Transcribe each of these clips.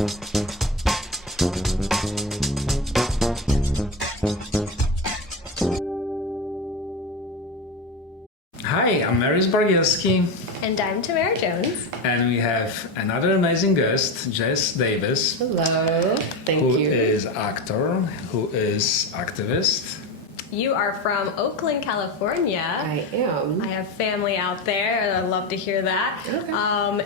Hi, I'm Marius Bargielski. And I'm Tamara Jones. And we have another amazing guest, Jes Davis. Hello. Thank you. Who you. is actor, who is activist. You are from Oakland, California. I am. I have family out there, and I'd love to hear that. Okay.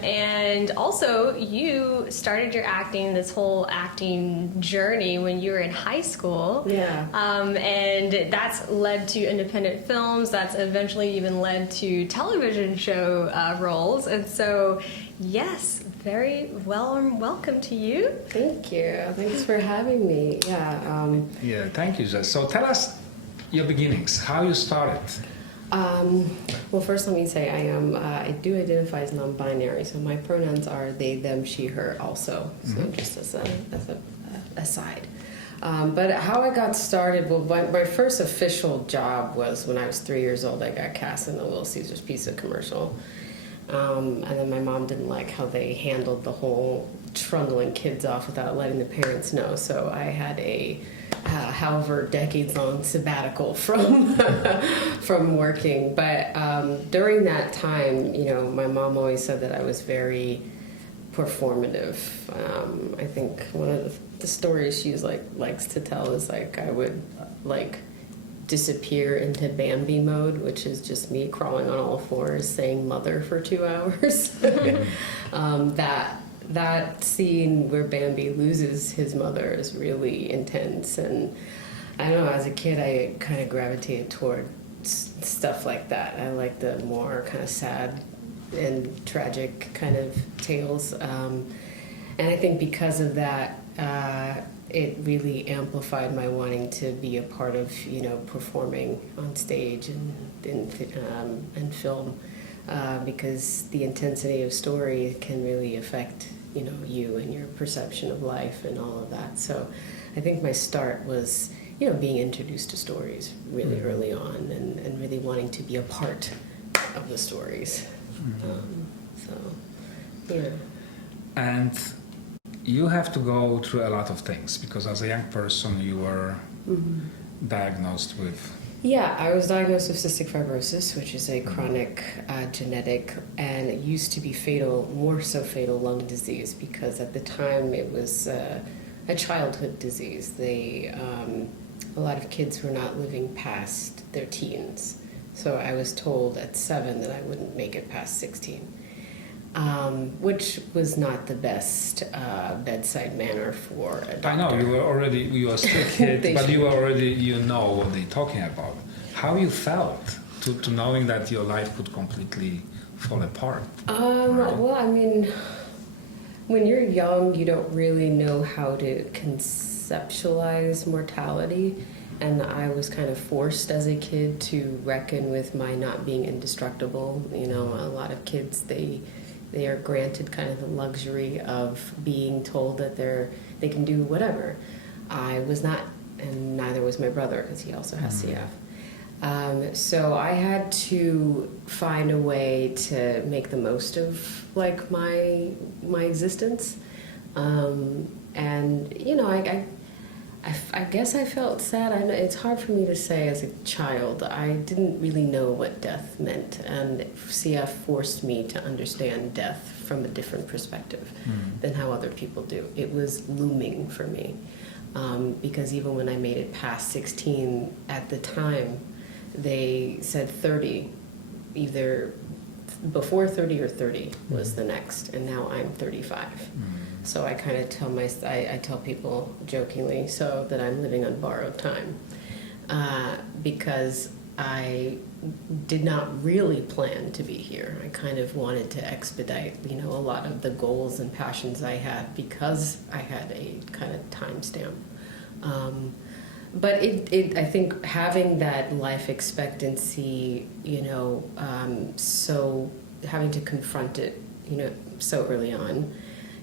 And also, you started your this whole acting journey when you were in high school. Yeah. And that's led to independent films. That's eventually even led to television show roles. And so, yes, very welcome to you. Thank you. Thanks for having me. Yeah. Yeah, thank you, Jess. So tell us your beginnings, how you started. Well, first let me say I do identify as non-binary, so my pronouns are they, them, she, her also. So just as a aside. But how I got started, well, my first official job was when I was 3 years old. I got cast in a Little Caesars pizza commercial. And then my mom didn't like how they handled the whole trundling kids off without letting the parents know. So I had a however decades-long sabbatical from from working. But during that time, my mom always said that I was very performative. I think one of the stories she likes to tell is I would disappear into Bambi mode, which is just me crawling on all fours saying mother for 2 hours. That scene where Bambi loses his mother is really intense, and I don't know, as a kid I kind of gravitated toward stuff like that. I like the more kind of sad and tragic kind of tales, and I think because of that it really amplified my wanting to be a part of performing on stage and film, because the intensity of story can really affect you and your perception of life and all of that. So I think my start was being introduced to stories really early on, and really wanting to be a part of the stories. So yeah. And you have to go through a lot of things, because as a young person you were diagnosed with... Yeah, I was diagnosed with cystic fibrosis, which is a chronic genetic, and it used to be fatal, more so fatal lung disease, because at the time it was a childhood disease. A lot of kids were not living past their teens. So I was told at 7 that I wouldn't make it past 16, which was not the best bedside manner for a doctor. I know, you were still a kid, but you were already, what they're talking about. How you felt to knowing that your life could completely fall apart? Right? Well, I mean, when you're young, you don't really know how to conceptualize mortality. And I was kind of forced as a kid to reckon with my not being indestructible. A lot of kids, they are granted kind of the luxury of being told that they can do whatever. I was not, and neither was my brother, because he also has CF. So I had to find a way to make the most of my existence, and I guess I felt sad. It's hard for me to say as a child. I didn't really know what death meant, and CF forced me to understand death from a different perspective than how other people do. It was looming for me, because even when I made it past 16 at the time, they said 30, either before 30 or 30 was the next, and now I'm 35. So I kind of I tell people jokingly so that I'm living on borrowed time, because I did not really plan to be here. I kind of wanted to expedite, a lot of the goals and passions I had, because I had a kind of timestamp. But I think having that life expectancy, so having to confront it, so early on,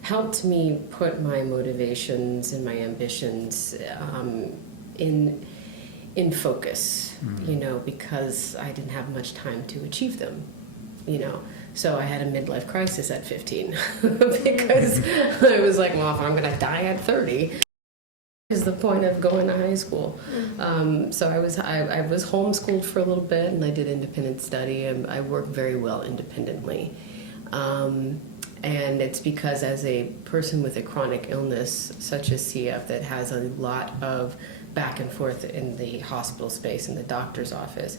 helped me put my motivations and my ambitions in focus, because I didn't have much time to achieve them, So I had a midlife crisis at 15 because I was like, well, if I'm going to die at 30, is the point of going to high school. So I was homeschooled for a little bit, and I did independent study, and I worked very well independently. And it's because as a person with a chronic illness such as CF that has a lot of back and forth in the hospital space, in the doctor's office,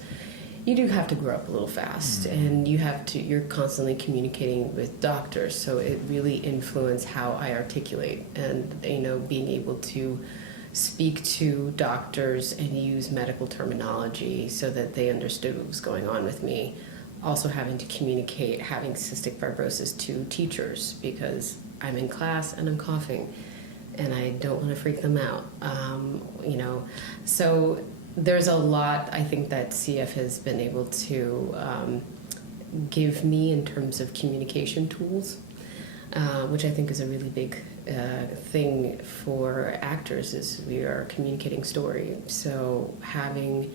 you do have to grow up a little fast, and you're constantly communicating with doctors, so it really influenced how I articulate, and being able to speak to doctors and use medical terminology so that they understood what was going on with me. Also having to communicate having cystic fibrosis to teachers because I'm in class and I'm coughing and I don't want to freak them out. So there's a lot I think that CF has been able to give me in terms of communication tools, which I think is a really big thing for actors, is we are communicating story. So having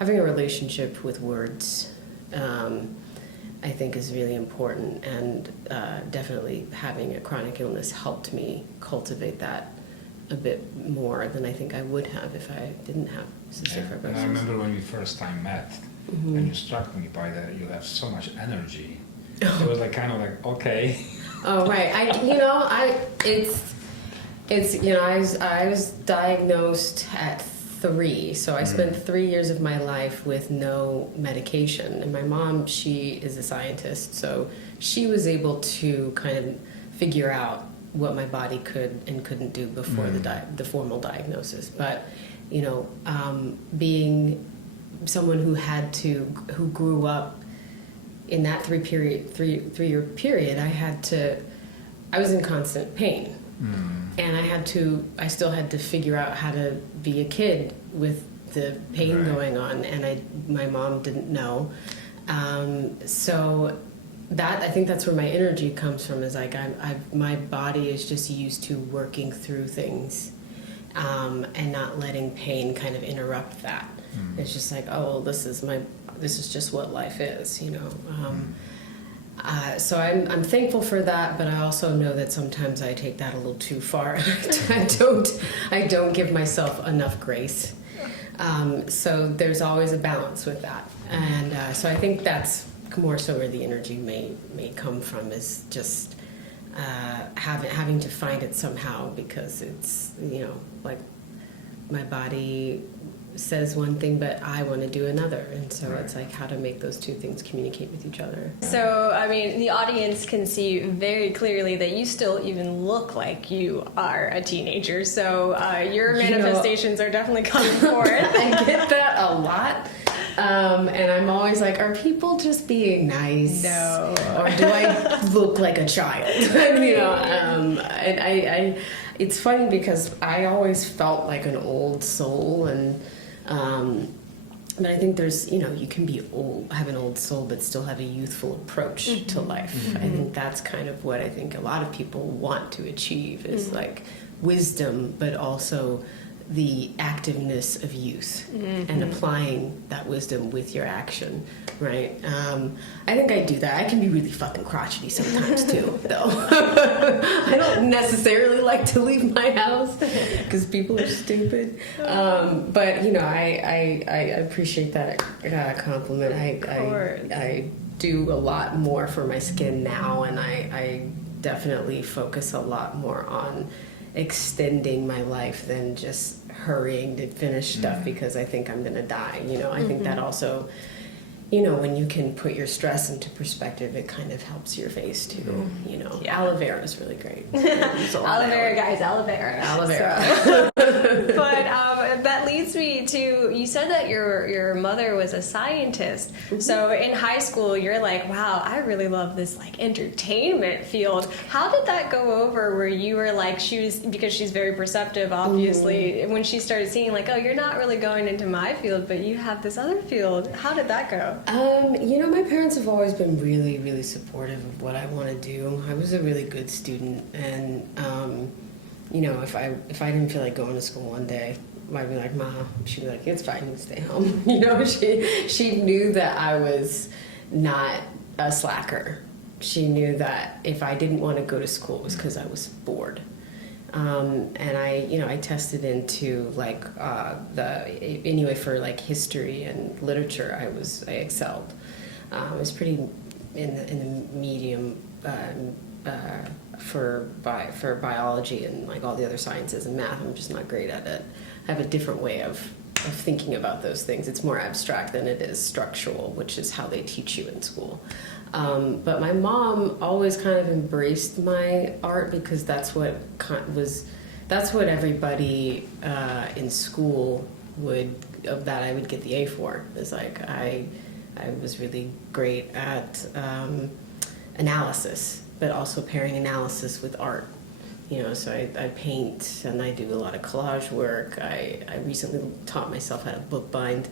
a relationship with words, I think is really important, and definitely having a chronic illness helped me cultivate that a bit more than I think I would have if I didn't have cystic fibrosis. And I remember when we first time met, and you struck me by that you have so much energy. It was okay. Oh right, I was diagnosed at 3, so I spent 3 years of my life with no medication. And my mom, she is a scientist, so she was able to kind of figure out what my body could and couldn't do before the formal diagnosis. But being someone who grew up in that 3-year period, I was in constant pain. And I still had to figure out how to be a kid with the pain going on, and my mom didn't know. So I think that's where my energy comes from, is like my body is just used to working through things, and not letting pain kind of interrupt that. It's just like, oh, this is just what life is, So I'm thankful for that, but I also know that sometimes I take that a little too far. I don't give myself enough grace. So there's always a balance with that, and so I think that's more so where the energy may come from, is just having to find it somehow, because it's like my body says one thing but I want to do another, and so it's like how to make those two things communicate with each other. So I mean, the audience can see very clearly that you still even look like you are a teenager, so your manifestations are definitely coming forth. I get that a lot, and I'm always like, are people just being nice? No. Or do I look like a child? And I it's funny because I always felt like an old soul, and but I think there's, you can be old, have an old soul, but still have a youthful approach to life. I think that's kind of what I think a lot of people want to achieve, is like wisdom, but also the activeness of youth, and applying that wisdom with your action, right? I think I do that. I can be really fucking crotchety sometimes too, though. I don't necessarily like to leave my house because people are stupid. But I appreciate that compliment. I do a lot more for my skin now, and I definitely focus a lot more on extending my life than just hurrying to finish stuff because I think I'm gonna die. I think that also, when you can put your stress into perspective, it kind of helps your face too. Aloe vera is really great. Aloe vera, guys, aloe vera. Aloe vera. But that leads me to, you said that your mother was a scientist. So in high school, you're like, wow, I really love this like entertainment field. How did that go over where you were like, because she's very perceptive, obviously, when she started seeing like, oh, you're not really going into my field, but you have this other field. How did that go? My parents have always been really, really supportive of what I want to do. I was a really good student, and if I didn't feel like going to school one day, I'd be like, Mom. She'd be like, it's fine, you can stay home. She knew that I was not a slacker. She knew that if I didn't want to go to school, it was because I was bored. And I tested into like anyway for like history and literature. I excelled. I was pretty in the medium for biology and like all the other sciences, and math I'm just not great at it. I have a different way of thinking about those things. It's more abstract than it is structural, which is how they teach you in school. But my mom always kind of embraced my art because that's what everybody in school that I would get the A for. Is like I was really great at analysis, but also pairing analysis with art. So I paint and I do a lot of collage work. I recently taught myself how to bookbind.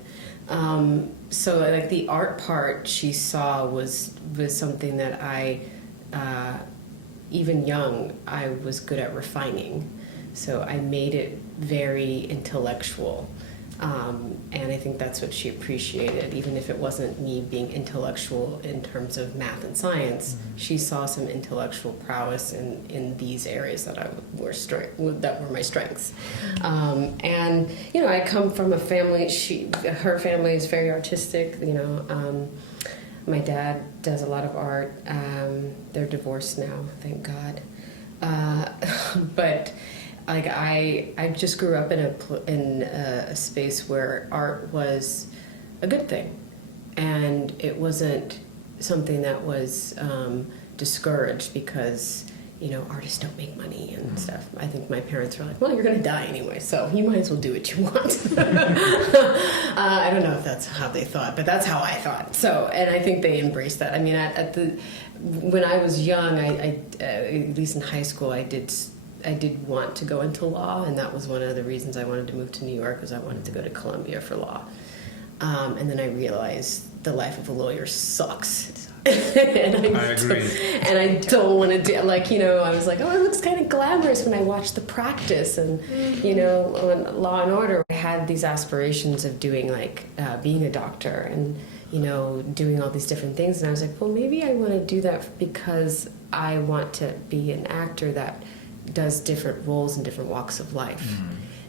So like the art part she saw was something that even young, I was good at refining. So I made it very intellectual. And I think that's what she appreciated. Even if it wasn't me being intellectual in terms of math and science, she saw some intellectual prowess in these areas that were my strengths. And I come from a family. Her family is very artistic. My dad does a lot of art. They're divorced now, thank God. But like I just grew up in a space where art was a good thing, and it wasn't something that was discouraged because artists don't make money and stuff. I think my parents were like, well, you're going to die anyway, so you might as well do what you want. I don't know if that's how they thought, but that's how I thought. So, and I think they embraced that. I mean, when I was young, I at least in high school, I did want to go into law, and that was one of the reasons I wanted to move to New York, because I wanted to go to Columbia for law. And then I realized the life of a lawyer sucks. And I agree. And I don't want to do, I was like, oh, it looks kind of glamorous when I watched The Practice and, on Law and Order. I had these aspirations of doing, being a doctor and, doing all these different things. And I was like, well, maybe I want to do that because I want to be an actor that does different roles in different walks of life.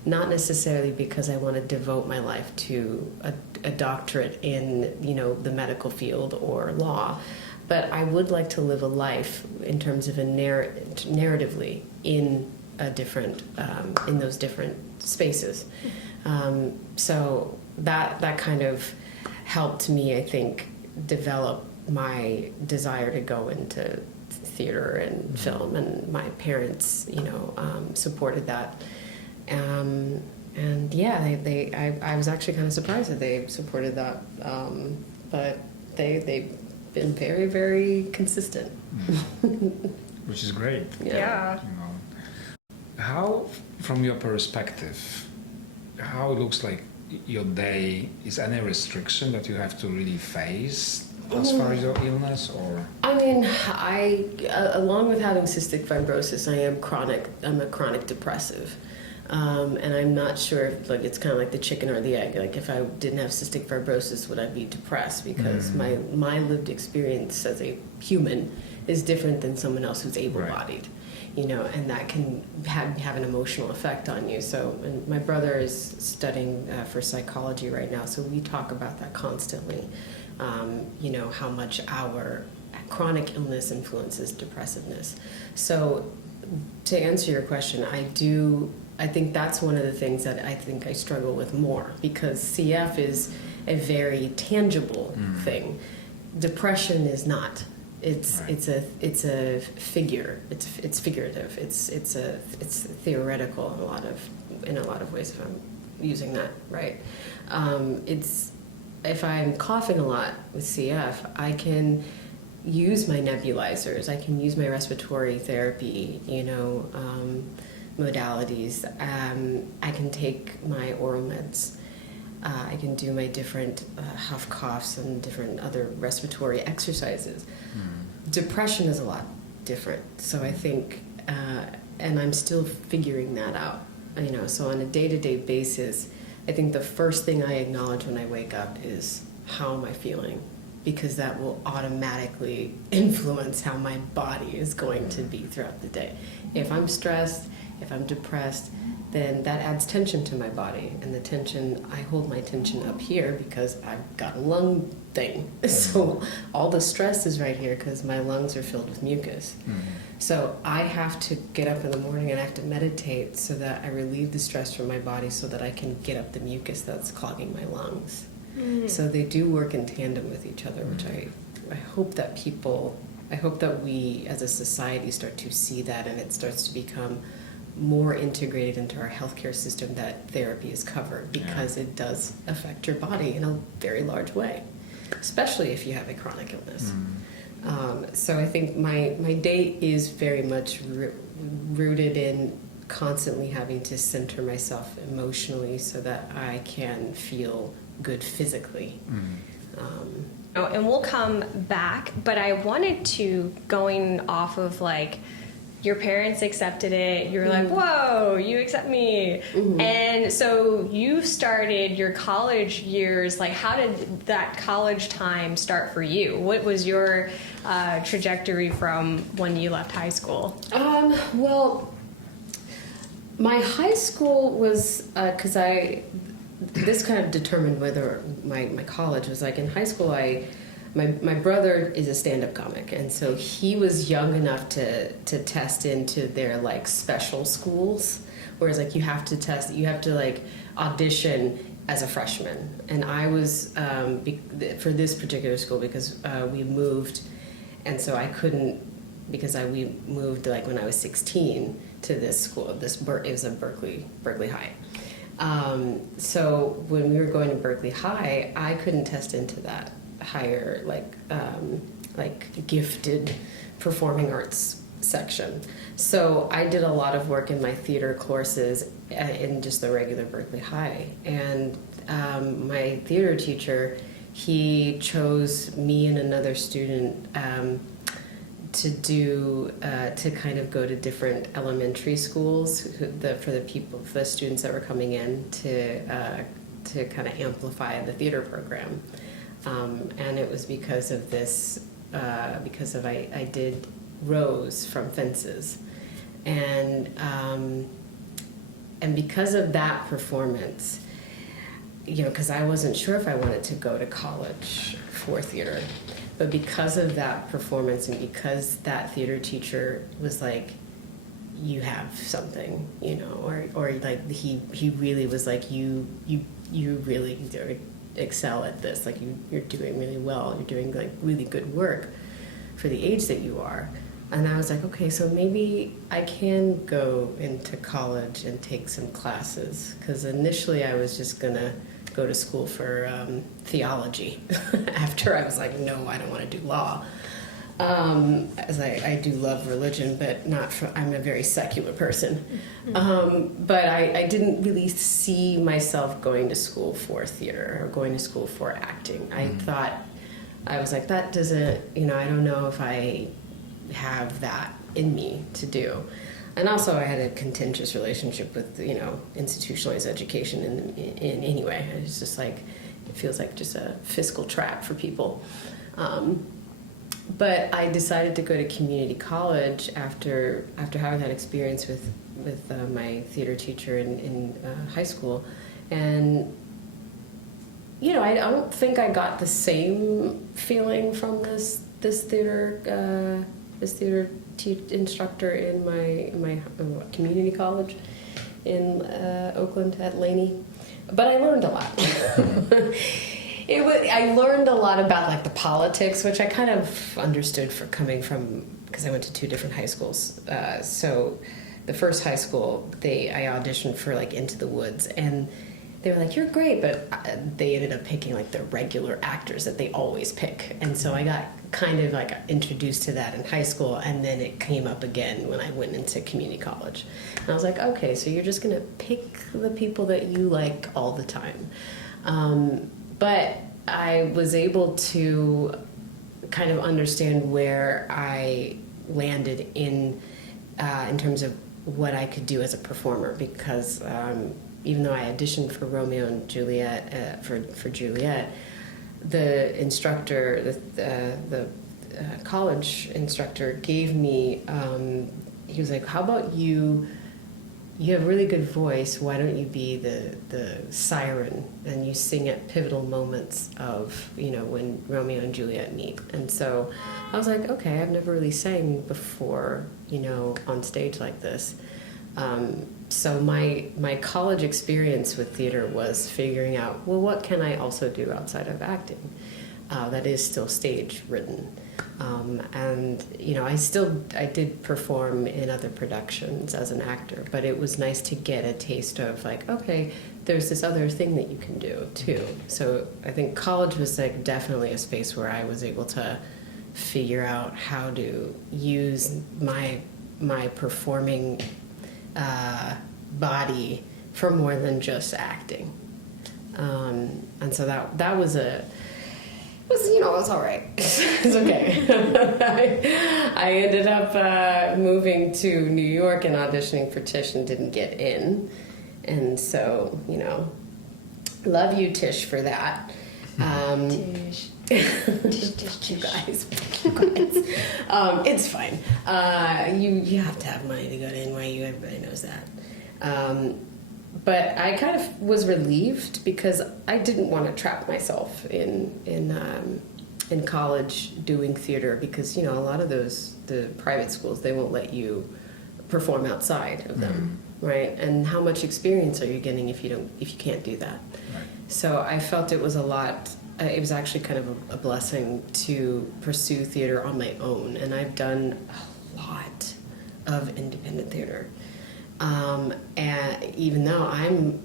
Not necessarily because I want to devote my life to a doctorate in, the medical field or law, but I would like to live a life in terms of narratively in in those different spaces. So that kind of helped me, I think, develop my desire to go into theater and film, and my parents, supported that. And yeah, I was actually kind of surprised that they supported that, but they've been very, very consistent. Which is great. Yeah. How, from your perspective, how it looks like your day, is any restriction that you have to really face as far as your illness, or? I mean, along with having cystic fibrosis, I'm a chronic depressive. And I'm not sure if, it's kind of like the chicken or the egg. Like, if I didn't have cystic fibrosis, would I be depressed? Because my lived experience as a human is different than someone else who's able-bodied. Right. And that can have an emotional effect on you. So, and my brother is studying for psychology right now, so we talk about that constantly. How much our chronic illness influences depressiveness. So, to answer your question, I think that's one of the things that I think I struggle with more, because CF is a very tangible thing. Depression is not. It's a figure. It's figurative. It's theoretical in a lot of ways, if I'm using that right. If I'm coughing a lot with CF, I can use my nebulizers. I can use my respiratory therapy. Modalities. I can take my oral meds. I can do my different huff coughs and different other respiratory exercises. Depression is a lot different. So I think, and I'm still figuring that out. So on a day-to-day basis, I think the first thing I acknowledge when I wake up is, how am I feeling? because that will automatically influence how my body is going to be throughout the day. If I'm stressed, if I'm depressed, then that adds tension to my body. And the tension, I hold my tension up here because I've got a lung thing. So all the stress is right here because my lungs are filled with mucus. So I have to get up in the morning and I have to meditate so that I relieve the stress from my body so that I can get up the mucus that's clogging my lungs. So they do work in tandem with each other, which I hope that I hope that we as a society start to see that, and it starts to become more integrated into our healthcare system, that therapy is covered, because it does affect your body in a very large way, especially if you have a chronic illness. So I think my day is very much rooted in constantly having to center myself emotionally so that I can feel good physically. Oh, and we'll come back, but I wanted to, going off of like, your parents accepted it, you're like, whoa, you accept me. And so you started your college years, like how did that college time start for you? What was your trajectory from when you left high school? Well, my high school was, because this kind of determined whether my college was like. In high school, my brother is a stand-up comic, and so he was young enough to test into their like special schools, whereas like you have to like audition as a freshman. And I was for this particular school because we moved, and so I couldn't, because we moved like when I was 16 to this school. It was a Berkeley High. So when we were going to Berkeley High, I couldn't test into that higher like gifted performing arts section. So I did a lot of work in my theater courses in just the regular Berkeley High. And my theater teacher, he chose me and another student to kind of go to different elementary schools for the students that were coming in to kind of amplify the theater program. And it was because of this, I did rows from fences, and because of that performance, because I wasn't sure if I wanted to go to college for theater, but because of that performance and because that theater teacher was like, you have something, or like he really was like, you really excel at this, like you're doing really well, you're doing like really good work for the age that you are. And I was like, okay, so maybe I can go into college and take some classes, because initially I was just gonna go to school for theology after I was like, no, I don't want to do law, as I do love religion, but I'm a very secular person. But I didn't really see myself going to school for theater or going to school for acting. I was like, that doesn't, I don't know if I have that in me to do. And also I had a contentious relationship with, institutionalized education in any way. It's just like, it feels like just a fiscal trap for people. But I decided to go to community college after having that experience with my theater teacher in high school. And, I don't think I got the same feeling from this theater instructor in my community college in Oakland at Laney, but I learned a lot. I learned a lot about like the politics, which I kind of understood because I went to two different high schools. So the first high school, I auditioned for like Into the Woods, and they were like, you're great, but they ended up picking like the regular actors that they always pick. And so I got kind of like introduced to that in high school, and then it came up again when I went into community college. And I was like, okay, so you're just gonna pick the people that you like all the time. But I was able to kind of understand where I landed in terms of what I could do as a performer, because even though I auditioned for Romeo and Juliet, for Juliet, the instructor, the college instructor gave me, he was like, how about you have a really good voice, why don't you be the siren and you sing at pivotal moments of, when Romeo and Juliet meet. And so I was like, okay, I've never really sang before, on stage like this. So my college experience with theater was figuring out, well, what can I also do outside of acting that is still stage written? And I did perform in other productions as an actor, but it was nice to get a taste of like, okay, there's this other thing that you can do too. So I think college was like definitely a space where I was able to figure out how to use my performing body for more than just acting. And so that was it was all right. It's okay. I ended up moving to New York and auditioning for Tish and didn't get in. And so, love you, Tish, for that. Tish. You guys. It's fine. You have to have money to go to NYU. Everybody knows that. But I kind of was relieved because I didn't want to trap myself in college doing theater because a lot of the private schools, they won't let you perform outside of them, right? And how much experience are you getting if you can't do that? Right. So I felt it was a lot. It was actually kind of a blessing to pursue theater on my own, and I've done a lot of independent theater. And even though I'm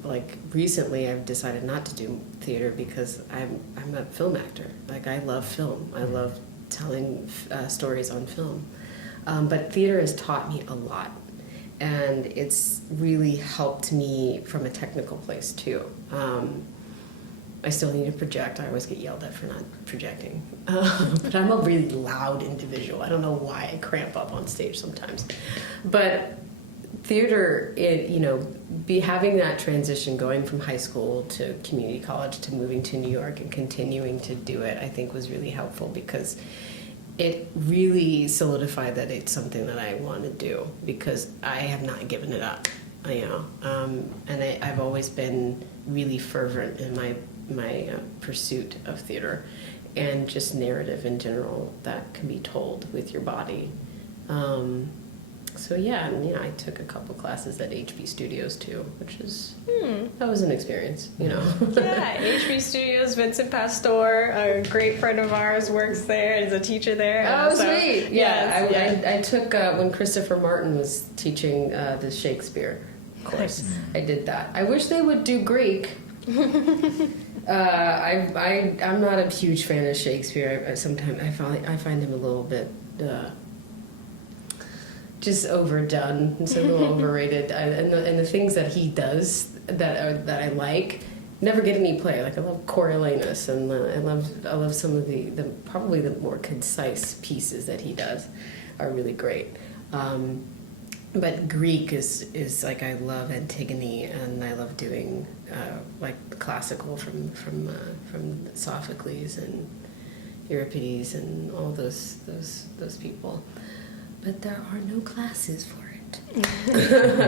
recently I've decided not to do theater because I'm a film actor. Like I love film. I love telling stories on film. But theater has taught me a lot, and it's really helped me from a technical place too. I still need to project. I always get yelled at for not projecting. But I'm a really loud individual. I don't know why I cramp up on stage sometimes. But theater, having that transition going from high school to community college to moving to New York and continuing to do it, I think was really helpful because it really solidified that it's something that I want to do because I have not given it up, and I've always been really fervent in my pursuit of theater and just narrative in general that can be told with your body. So yeah, and I took a couple classes at HB Studios too, which is that was an experience, Yeah, HB Studios, Vincent Pastore, a great friend of ours, works there. He's a teacher there. Oh, so, sweet! Yeah, yes, I took when Christopher Martin was teaching the Shakespeare course. I did that. I wish they would do Greek. I'm not a huge fan of Shakespeare. Sometimes I find him a little bit. Just overdone. It's a little overrated, and the things that he does that I like never get any play. Like I love Coriolanus, and I love some of the probably the more concise pieces that he does are really great. But Greek is like I love Antigone, and I love doing classical from Sophocles and Euripides and all those people. But there are no classes for it.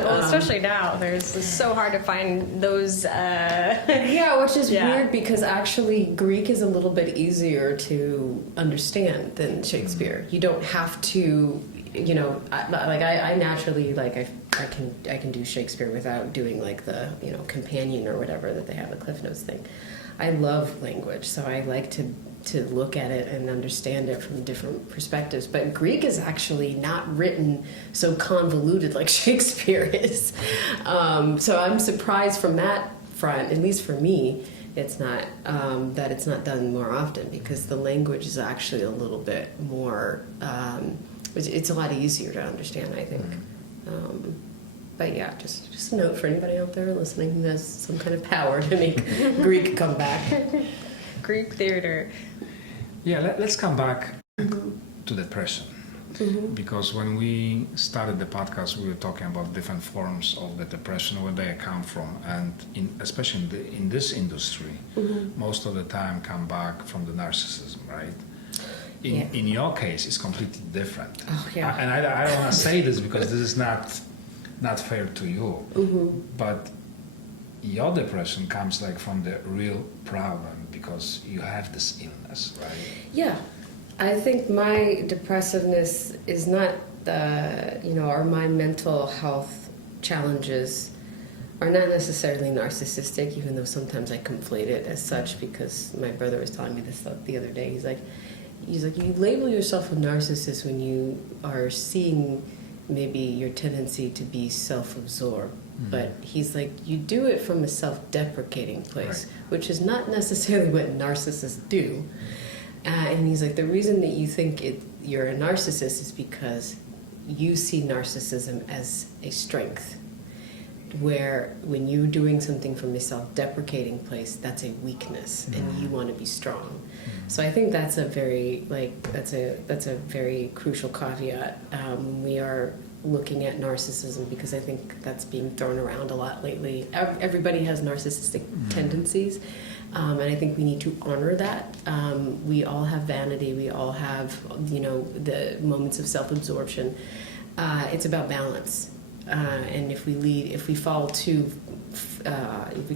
Well, especially now, it's so hard to find those. Yeah, which is weird because actually Greek is a little bit easier to understand than Shakespeare. You don't have to, I naturally I can do Shakespeare without doing the companion or whatever that they have, the Cliff Notes thing. I love language, so I like to look at it and understand it from different perspectives. But Greek is actually not written so convoluted like Shakespeare is. So I'm surprised from that front, at least for me, it's not that it's not done more often because the language is actually a little bit more, it's a lot easier to understand, I think. But yeah, just a note for anybody out there listening who has some kind of power to make Greek come back. Greek theater. Yeah, let's come back to depression. Because when we started the podcast, we were talking about different forms of the depression, where they come from, and especially in this industry, most of the time come back from the narcissism, right? In your case, it's completely different. Oh, yeah. And I don't want to say this because this is not fair to you, but your depression comes like from the real problem because you have this illness, right? Yeah, I think my depressiveness is not, or my mental health challenges are not necessarily narcissistic, even though sometimes I conflate it as such, because my brother was telling me this the other day. He's like, you label yourself a narcissist when you are seeing maybe your tendency to be self-absorbed. But he's like, you do it from a self-deprecating place, which is not necessarily what narcissists do. And he's like, the reason that you think you're a narcissist is because you see narcissism as a strength, where when you're doing something from a self-deprecating place, that's a weakness, and you want to be strong. So I think that's a very that's a very crucial caveat. We are looking at narcissism because I think that's being thrown around a lot lately. Everybody has narcissistic tendencies, and I think we need to honor that. We all have vanity. We all have, the moments of self-absorption. It's about balance, and if we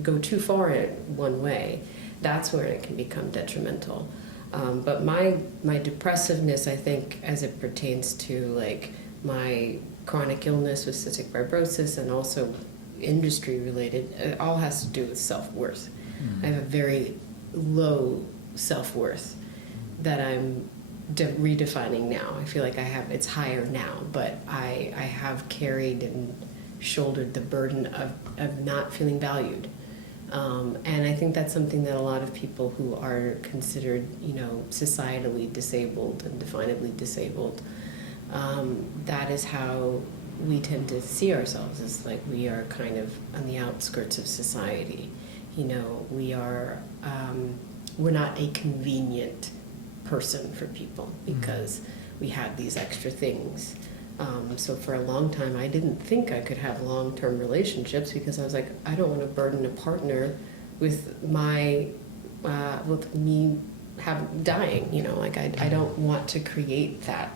go too far in one way, that's where it can become detrimental. But my depressiveness, I think, as it pertains to like my chronic illness with cystic fibrosis and also industry related, it all has to do with self-worth. I have a very low self-worth that I'm redefining now. I feel like it's higher now, but I have carried and shouldered the burden of not feeling valued. And I think that's something that a lot of people who are considered, societally disabled and definably disabled, that is how we tend to see ourselves, as like we are kind of on the outskirts of society. We're not a convenient person for people because we have these extra things. So for a long time, I didn't think I could have long-term relationships because I was like, I don't want to burden a partner with me dying. I don't want to create that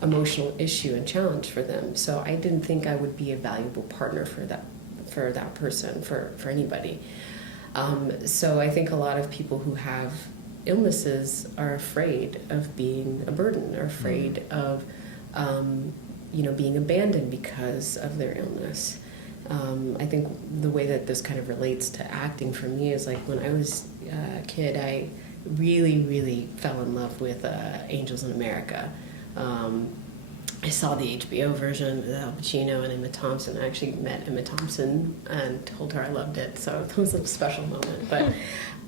emotional issue and challenge for them. So I didn't think I would be a valuable partner for that person, for anybody. So I think a lot of people who have illnesses are afraid of being a burden, are afraid of being abandoned because of their illness. I think the way that this kind of relates to acting for me is like when I was a kid, I really, really fell in love with Angels in America. I saw the HBO version with Al Pacino and Emma Thompson. I actually met Emma Thompson and told her I loved it, so it was a special moment. But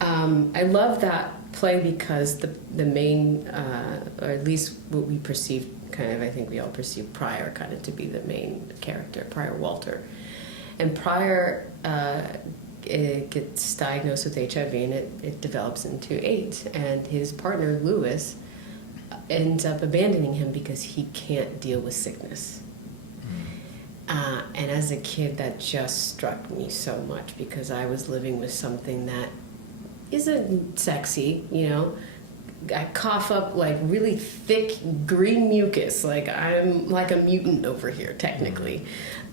I love that play because the main, or at least what we perceived, I think we all perceived Pryor kind of to be the main character, Pryor Walter. And Pryor gets diagnosed with HIV and it develops into AIDS. And his partner, Lewis, ends up abandoning him because he can't deal with sickness. And as a kid, that just struck me so much because I was living with something that isn't sexy, I cough up like really thick green mucus, like I'm like a mutant over here technically.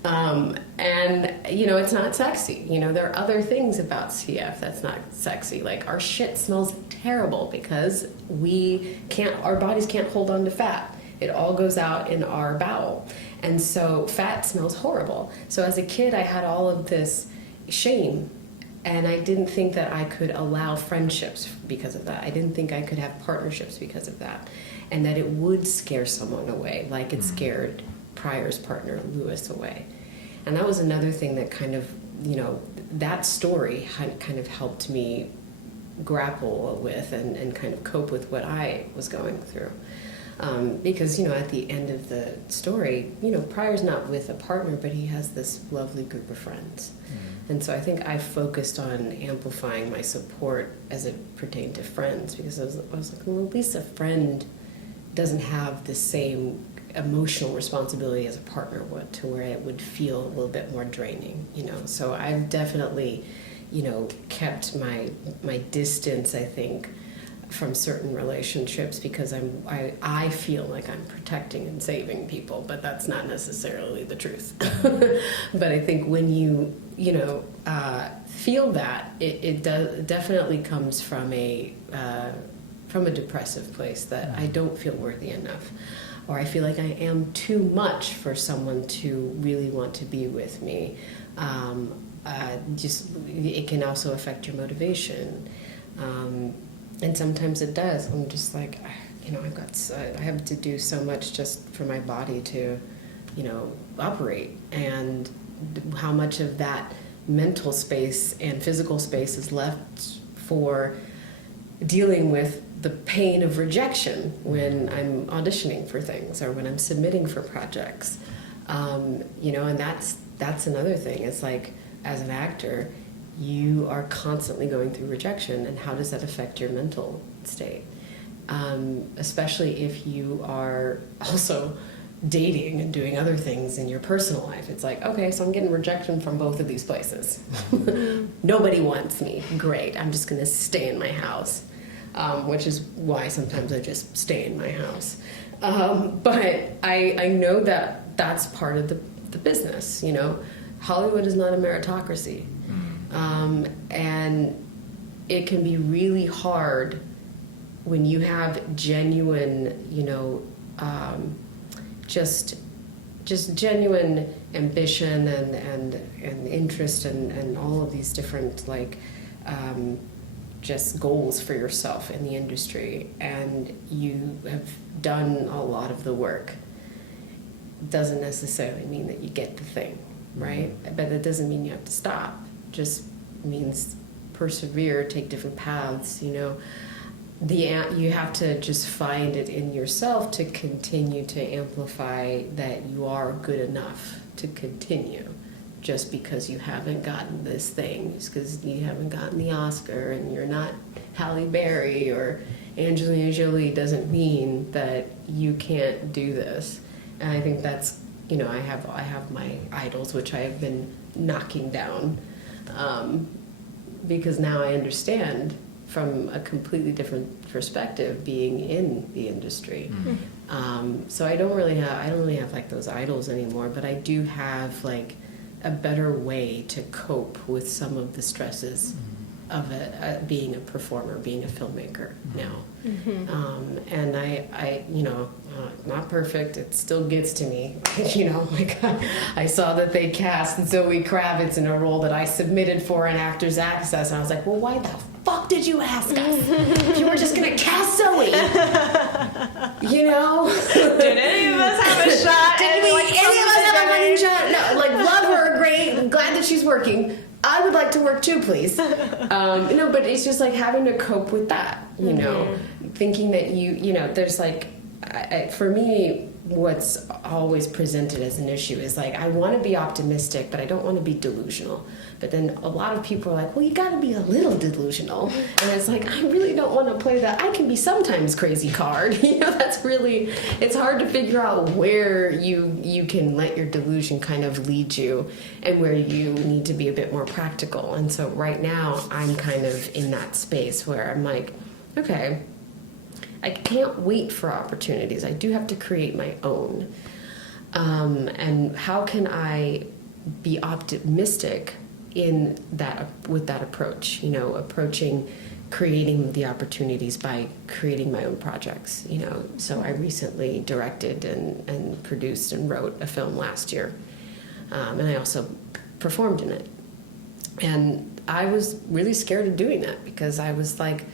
And it's not sexy. There are other things about CF that's not sexy. Like our shit smells terrible because our bodies can't hold on to fat. It all goes out in our bowel. And so fat smells horrible. So as a kid, I had all of this shame. And I didn't think that I could allow friendships because of that. I didn't think I could have partnerships because of that. And that it would scare someone away, like it scared Pryor's partner, Lewis, away. And that was another thing that kind of, that story had kind of helped me grapple with and kind of cope with what I was going through. Because, at the end of the story, Pryor's not with a partner, but he has this lovely group of friends. And so I think I focused on amplifying my support as it pertained to friends because I was like, well, at least a friend doesn't have the same emotional responsibility as a partner would, to where it would feel a little bit more draining, you know. So I've definitely, you know, kept my distance, I think, from certain relationships, because I feel like I'm protecting and saving people, but that's not necessarily the truth. But I think when you know, feel that, it definitely comes from a depressive place, that I don't feel worthy enough, or I feel like I am too much for someone to really want to be with me. Just, it can also affect your motivation. And sometimes it does. I'm just like, you know, I have to do so much just for my body to, you know, operate. And how much of that mental space and physical space is left for dealing with the pain of rejection when I'm auditioning for things or when I'm submitting for projects. You know, and that's another thing. It's like, as an actor, you are constantly going through rejection, and how does that affect your mental state? Especially if you are also dating and doing other things in your personal life. It's like, okay, so I'm getting rejection from both of these places. Nobody wants me. Great, I'm just going to stay in my house, which is why sometimes I just stay in my house. But I know that that's part of the business, you know. Hollywood is not a meritocracy. And it can be really hard when you have genuine, you know, just genuine ambition and interest and all of these different, like, just goals for yourself in the industry, and you have done a lot of the work. Doesn't necessarily mean that you get the thing, right? But it doesn't mean you have to stop. Just means persevere, take different paths, you know. You have to just find it in yourself to continue to amplify that you are good enough to continue. Just because you haven't gotten this thing, just because you haven't gotten the Oscar and you're not Halle Berry or Angelina Jolie, doesn't mean that you can't do this. And I think that's, you know, I have my idols, which I have been knocking down, because now I understand from a completely different perspective being in the industry. So I don't really have like those idols anymore, but I do have like a better way to cope with some of the stresses of being a performer, being a filmmaker now. And I you know, not perfect, it still gets to me. You know, like I saw that they cast Zoe Kravitz in a role that I submitted for an Actors Access, and I was like, well, why the fuck did you ask us? If you were just gonna cast Zoe, you know? Did any of us have a shot? Did we, any of us have a winning shot? No, like, love her, great, I'm glad that she's working. I would like to work too, please. No, but it's just like having to cope with that, you know, thinking that you know, there's like, for me, what's always presented as an issue is like, I want to be optimistic, but I don't want to be delusional. But then a lot of people are like, well, you got to be a little delusional. And it's like, I really don't want to play that I can be sometimes crazy card. You know, that's really, it's hard to figure out where you can let your delusion kind of lead you and where you need to be a bit more practical. And so right now I'm kind of in that space where I'm like, okay, I can't wait for opportunities. I do have to create my own. And how can I be optimistic in that, with that approach, you know, approaching creating the opportunities by creating my own projects, you know. So I recently directed and produced and wrote a film last year, and I also performed in it. And I was really scared of doing that because I was like,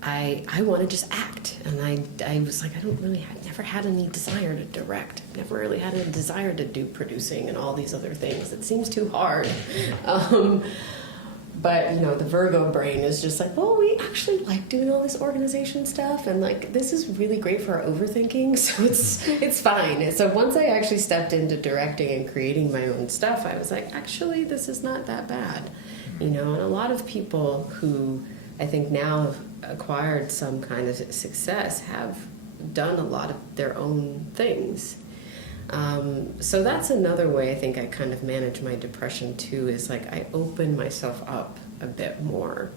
I want to just act, and I was like, I never had any desire to direct. Never really had a desire to do producing and all these other things. It seems too hard. But you know, the Virgo brain is just like, well, we actually like doing all this organization stuff, and like this is really great for our overthinking, so it's fine. And so once I actually stepped into directing and creating my own stuff, I was like, actually, this is not that bad, you know. And a lot of people who I think now have acquired some kind of success have done a lot of their own things. So that's another way I think I kind of manage my depression too, is like I open myself up a bit more.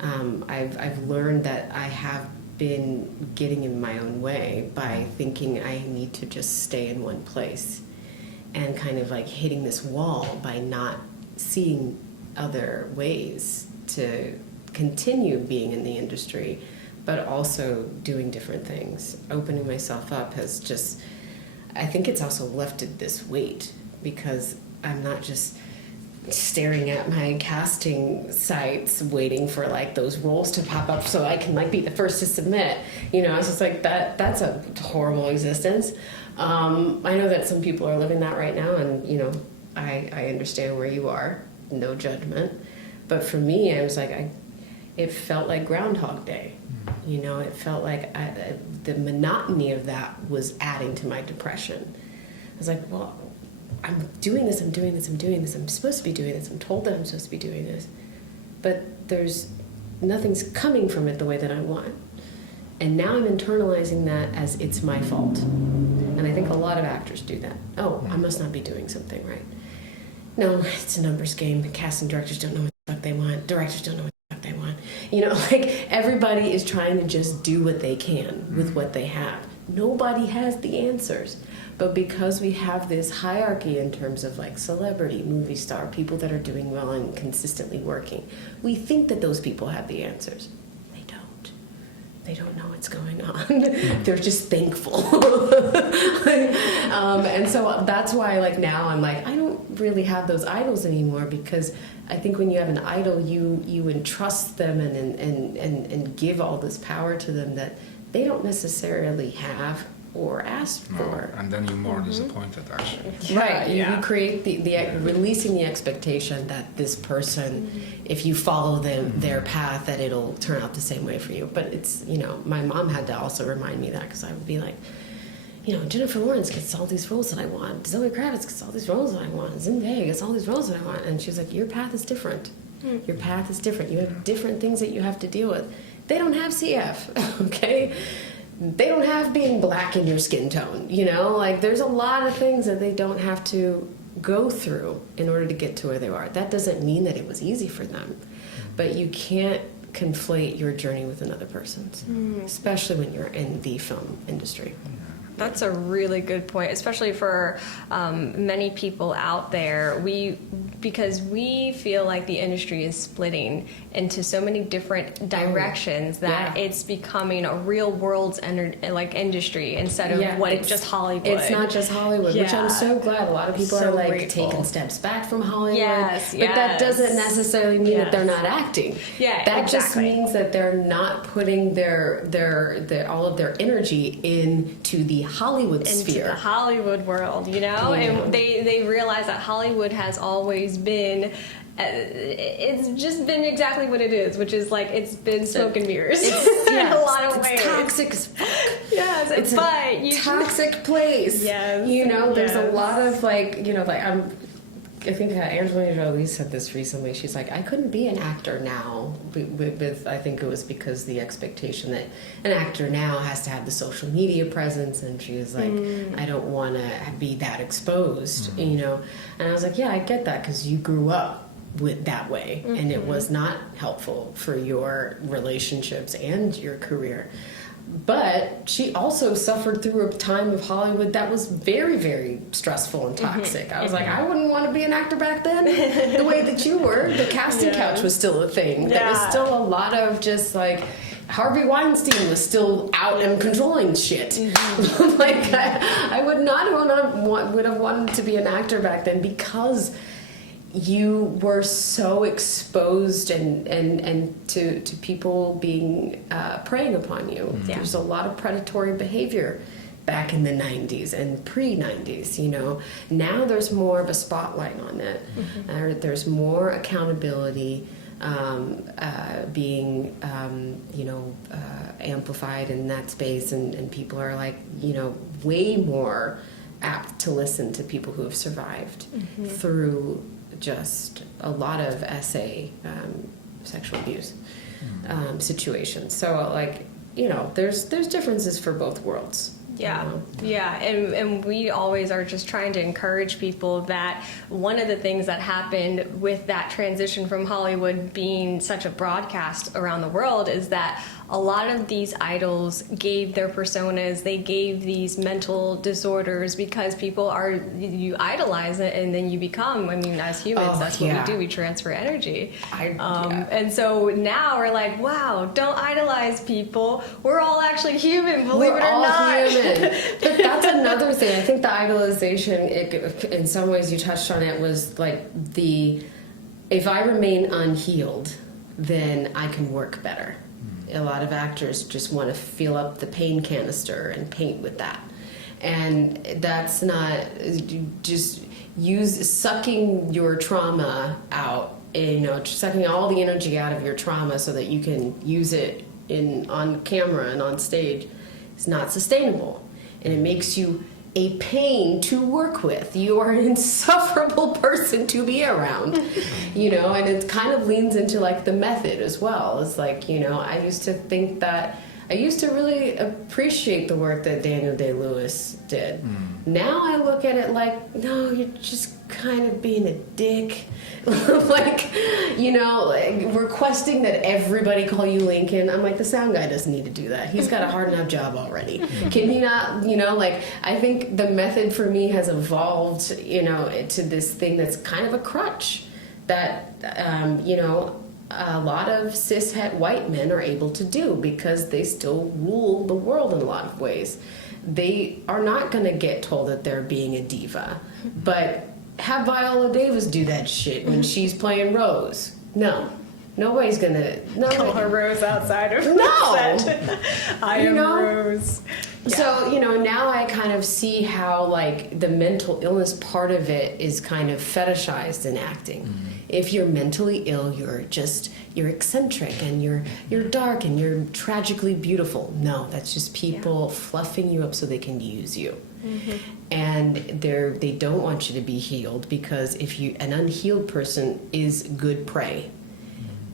I've learned that I have been getting in my own way by thinking I need to just stay in one place, and kind of like hitting this wall by not seeing other ways to continue being in the industry, but also doing different things. Opening myself up has just, I think it's also lifted this weight, because I'm not just staring at my casting sites waiting for like those roles to pop up so I can like be the first to submit. You know, it's just like that's a horrible existence. I know that some people are living that right now, and you know, I understand where you are, no judgment. But for me, I was like, it felt like Groundhog Day. You know, it felt like the monotony of that was adding to my depression. I was like, well, I'm doing this, I'm doing this, I'm doing this, I'm supposed to be doing this, I'm told that I'm supposed to be doing this, but nothing's coming from it the way that I want. And now I'm internalizing that as it's my fault. And I think a lot of actors do that. Oh, I must not be doing something right. No, it's a numbers game. Casting directors don't know what the fuck they want. Directors don't know what the fuck they want. You know, like everybody is trying to just do what they can with what they have. Nobody has the answers. But because we have this hierarchy in terms of like celebrity, movie star, people that are doing well and consistently working, we think that those people have the answers. They don't. They don't know what's going on. They're just thankful. And so that's why like now I'm like, I don't really have those idols anymore, because I think when you have an idol, you entrust them and give all this power to them that they don't necessarily have or asked for. And then you're more disappointed, actually. Right, you create the releasing the expectation that this person, if you follow their path, that it'll turn out the same way for you. But it's, you know, my mom had to also remind me that, because I would be like, you know, Jennifer Lawrence gets all these roles that I want, Zoe Kravitz gets all these roles that I want, Zendaya gets all these roles that I want, and she was like, your path is different. Your path is different. You have different things that you have to deal with. They don't have CF, okay? They don't have being black in your skin tone, you know? Like, there's a lot of things that they don't have to go through in order to get to where they are. That doesn't mean that it was easy for them, but you can't conflate your journey with another person's, especially when you're in the film industry. That's a really good point, especially for many people out there. Because we feel like the industry is splitting into so many different directions that it's becoming a real world's industry instead of what it's just Hollywood. It's not just Hollywood, which I'm so glad. A lot of people are like grateful. taking steps back from Hollywood, Yes, but that doesn't necessarily mean that they're not acting. Yeah, that just exactly. means that they're not putting their all of their energy into the Hollywood sphere, the Hollywood world, you know? And they realize that Hollywood has always been it's just been exactly what it is, which is like it's been smoke and mirrors in a lot of ways. It's toxic as fuck. Yes, it's a toxic place. Yes, you know, there's a lot of like, you know, like I think Angelina Jolie said this recently. She's like, I couldn't be an actor now. With I think it was because the expectation that an actor now has to have the social media presence, and she was like, I don't want to be that exposed, you know. And I was like, yeah, I get that, because you grew up with that way, and it was not helpful for your relationships and your career. But she also suffered through a time of Hollywood that was very, very stressful and toxic. I was like, I wouldn't want to be an actor back then. The way that you were, the casting couch was still a thing. There was still a lot of just like, Harvey Weinstein was still out and controlling shit. Like, I would have wanted to be an actor back then, because you were so exposed and to people being preying upon you. There's a lot of predatory behavior back in the 90s and pre-90s, you know. Now there's more of a spotlight on it. There's more accountability being amplified in that space, and people are like, you know, way more apt to listen to people who have survived through just a lot of sexual abuse situations. So like, you know, there's differences for both worlds. Yeah, know? yeah, and we always are just trying to encourage people that one of the things that happened with that transition from Hollywood being such a broadcast around the world is that a lot of these idols gave their personas, they gave these mental disorders because people are, you idolize it and then you become, I mean, as humans, that's what we do, we transfer energy. And so now we're like, wow, don't idolize people. We're all actually human, believe it or not. Human. But that's another thing. I think the idolization, in some ways you touched on it, was like if I remain unhealed, then I can work better. A lot of actors just want to fill up the pain canister and paint with that. And that's not, just sucking your trauma out, sucking all the energy out of your trauma so that you can use it on camera and on stage. It's not sustainable, and it makes you a pain to work with. You are an insufferable person to be around, and it kind of leans into like the method as well. It's like, I used to really appreciate the work that Daniel Day-Lewis did. Now I look at it like, no, you're just kind of being a dick. like requesting that everybody call you Lincoln. I'm like, the sound guy doesn't need to do that. He's got a hard enough job already. Can he not, I think the method for me has evolved, to this thing that's kind of a crutch that, a lot of cishet white men are able to do because they still rule the world in a lot of ways. They are not going to get told that they're being a diva, but have Viola Davis do that shit when she's playing Rose. No. Nobody's gonna call her Rose outside of no. set. I am Rose. Yeah. So, now I kind of see how like the mental illness part of it is kind of fetishized in acting. Mm-hmm. If you're mentally ill, you're eccentric and you're dark and you're tragically beautiful. No, that's just people fluffing you up so they can use you. Mm-hmm. And they don't want you to be healed, because an unhealed person is good prey.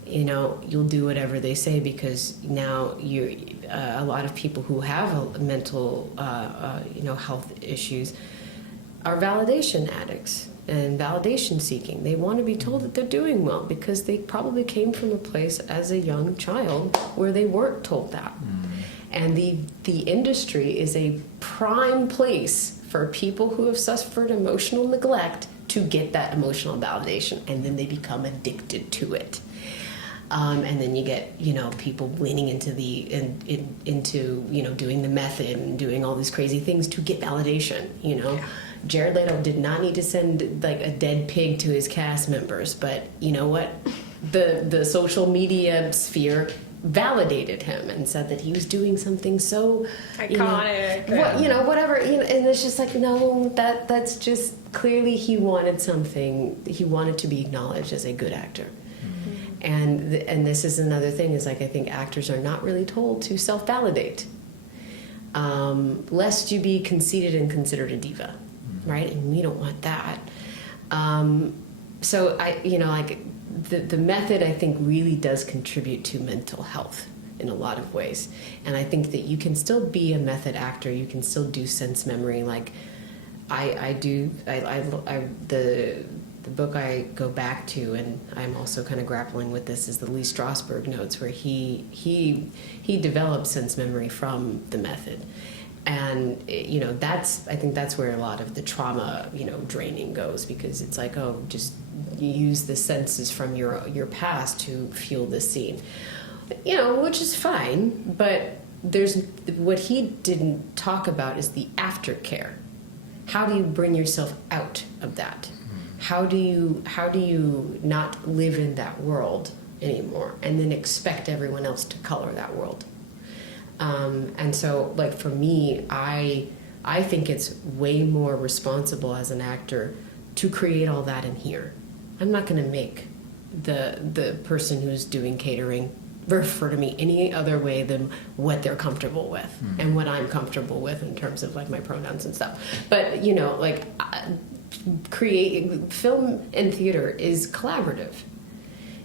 You'll do whatever they say, because now a lot of people who have mental health issues are validation addicts and validation seeking. They want to be told that they're doing well because they probably came from a place as a young child where they weren't told that. And the industry is a prime place for people who have suffered emotional neglect to get that emotional validation, and then they become addicted to it. And then you get, people leaning into doing the method and doing all these crazy things to get validation. Jared Leto did not need to send like a dead pig to his cast members, but you know what? The social media sphere validated him and said that he was doing something so iconic. Whatever. And it's just like, no, that's just clearly he wanted something. He wanted to be acknowledged as a good actor. And this is another thing, is like, I think actors are not really told to self-validate, lest you be conceited and considered a diva, right? And we don't want that. So the method, I think, really does contribute to mental health in a lot of ways. And I think that you can still be a method actor. You can still do sense memory. Like the book I go back to, and I'm also kind of grappling with this, is the Lee Strasberg notes, where he developed sense memory from the method. And I think that's where a lot of the trauma draining goes, because it's like, oh, just use the senses from your past to fuel this scene, which is fine. But what he didn't talk about is the aftercare. How do you bring yourself out of that? How do you not live in that world anymore and then expect everyone else to color that world? And so, like, for me, I think it's way more responsible as an actor to create all that in here. I'm not going to make the person who's doing catering refer to me any other way than what they're comfortable with and what I'm comfortable with in terms of like my pronouns and stuff. But creating film and theater is collaborative.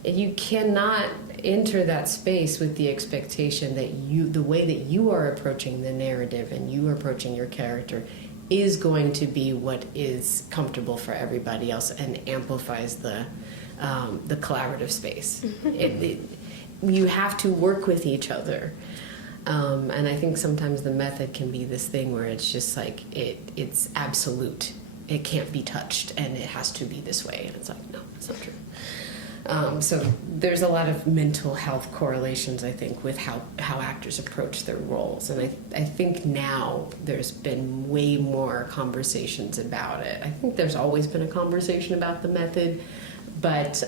You cannot enter that space with the expectation that the way that you are approaching the narrative and you are approaching your character is going to be what is comfortable for everybody else and amplifies the collaborative space. You have to work with each other. And I think sometimes the method can be this thing where it's just like, it's absolute. It can't be touched, and it has to be this way. And it's like, no, it's not true. So there's a lot of mental health correlations, I think, with how actors approach their roles. And I think now there's been way more conversations about it. I think there's always been a conversation about the method, but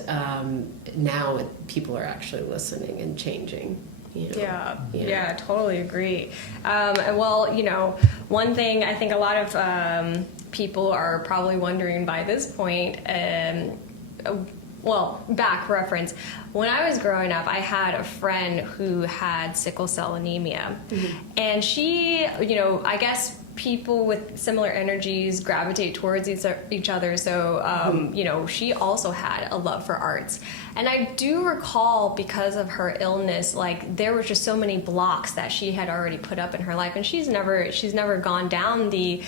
now people are actually listening and changing. You know? Yeah, totally agree. Well, one thing I think a lot of people are probably wondering by this point, back reference, when I was growing up, I had a friend who had sickle cell anemia. Mm-hmm. And she, I guess people with similar energies gravitate towards each other. So, she also had a love for arts. And I do recall, because of her illness, like there were just so many blocks that she had already put up in her life, and she's never gone down the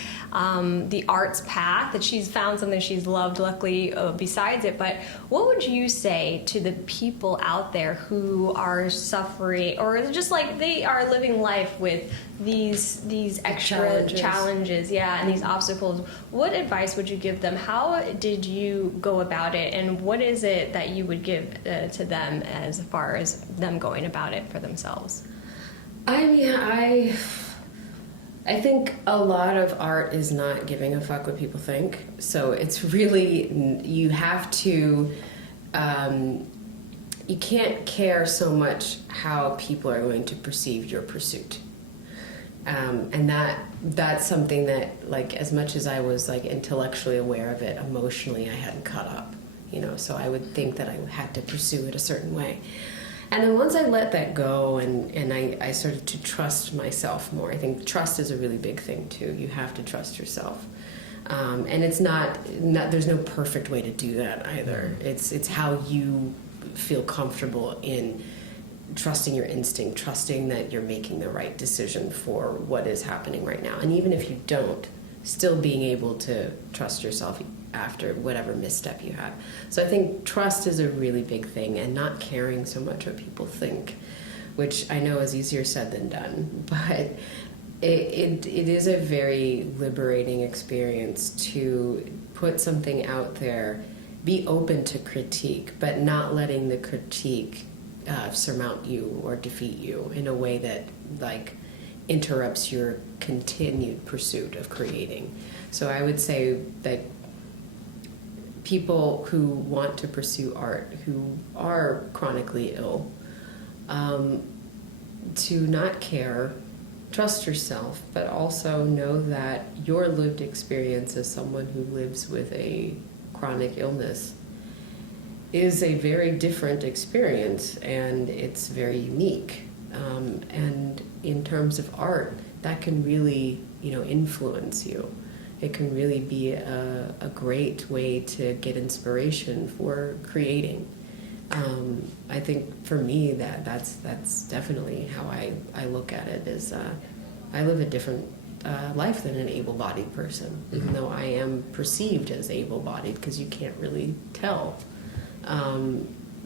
arts path. That she's found something she's loved, luckily, besides it. But what would you say to the people out there who are suffering, or just like they are living life with these extra challenges, and these obstacles? What advice would you give them? How did you go about it, and what is it that you would give to them as far as them going about it for themselves? I mean, I think a lot of art is not giving a fuck what people think. So it's really, you have to, you can't care so much how people are going to perceive your pursuit. And that's something that, like, as much as I was like intellectually aware of it, emotionally I hadn't caught up, so I would think that I had to pursue it a certain way. And then once I let that go and I started to trust myself more, I think trust is a really big thing too. You have to trust yourself. And it's not there's no perfect way to do that either. It's how you feel comfortable in trusting your instinct, trusting that you're making the right decision for what is happening right now. And even if you don't, still being able to trust yourself after whatever misstep you have. So I think trust is a really big thing, and not caring so much what people think, which I know is easier said than done, but it is a very liberating experience to put something out there, be open to critique, but not letting the critique surmount you or defeat you in a way that like interrupts your continued pursuit of creating. So I would say that people who want to pursue art, who are chronically ill, to not care, trust yourself, but also know that your lived experience as someone who lives with a chronic illness is a very different experience, and it's very unique. And in terms of art, that can really, influence you. It can really be a great way to get inspiration for creating. I think for me that's definitely how I look at it. Is I live a different life than an able-bodied person, even though I am perceived as able-bodied, because you can't really tell.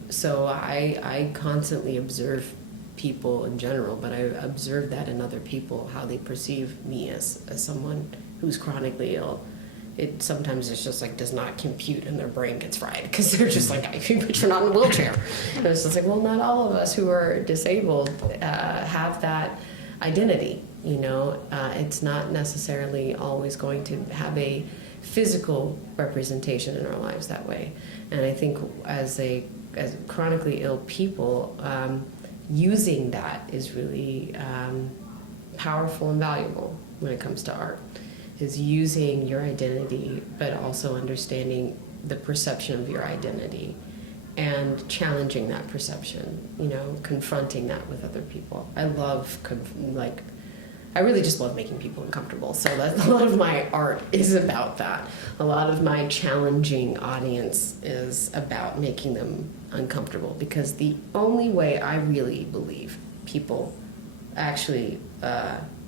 So I constantly observe people in general, but I observe that in other people, how they perceive me as someone who's chronically ill. It sometimes it's just like does not compute, and their brain gets fried because they're just like, but you're not in a wheelchair. And it's just like, well, not all of us who are disabled have that identity. It's not necessarily always going to have a physical representation in our lives that way. And I think as chronically ill people, using that is really powerful and valuable when it comes to art, is using your identity, but also understanding the perception of your identity and challenging that perception, confronting that with other people. I love I really just love making people uncomfortable. So a lot of my art is about that. A lot of my challenging audience is about making them uncomfortable, because the only way I really believe people actually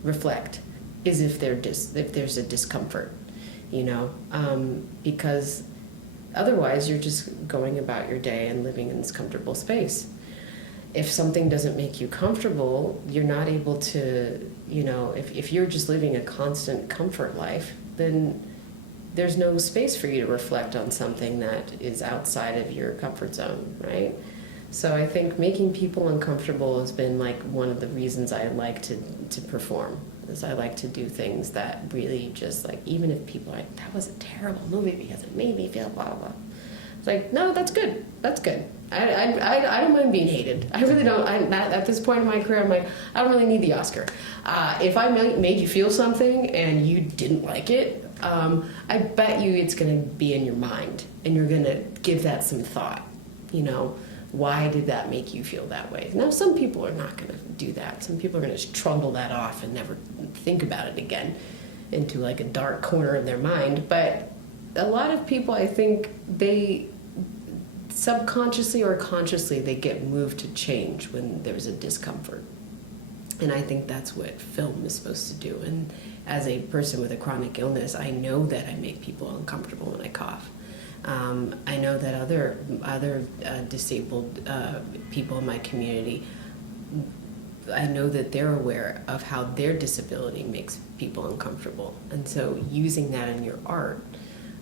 reflect is if there's a discomfort, because otherwise you're just going about your day and living in this comfortable space. If something doesn't make you comfortable, you're not able to, if you're just living a constant comfort life, then there's no space for you to reflect on something that is outside of your comfort zone, right? So I think making people uncomfortable has been like one of the reasons I like to perform, is I like to do things that really just like, even if people are like, that was a terrible movie because it made me feel blah, blah, blah. It's like, no, that's good. That's good. I don't mind being hated. I really don't. At this point in my career, I'm like, I don't really need the Oscar. If I made you feel something and you didn't like it, I bet you it's going to be in your mind, and you're going to give that some thought. Why did that make you feel that way? Now, some people are not going to do that. Some people are going to just trundle that off and never think about it again into like a dark corner of their mind. But a lot of people, I think, they subconsciously or consciously, they get moved to change when there's a discomfort. And I think that's what film is supposed to do. And as a person with a chronic illness, I know that I make people uncomfortable when I cough. I know that other disabled people in my community, I know that they're aware of how their disability makes people uncomfortable. And so using that in your art,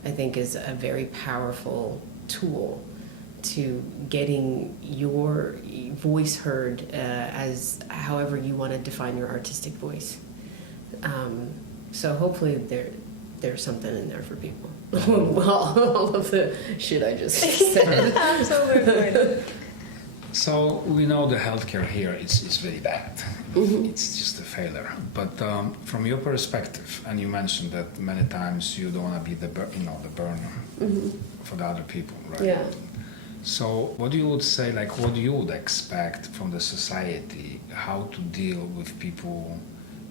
I think, is a very powerful tool to getting your voice heard as however you want to define your artistic voice. So hopefully there's something in there for people. Well, all of the shit I just said. Absolutely. So we know the healthcare here is very bad. Mm-hmm. It's just a failure. But from your perspective, and you mentioned that many times you don't want to be the burner Mm-hmm. for the other people, right? Yeah. So what you would say, like what you would expect from the society, how to deal with people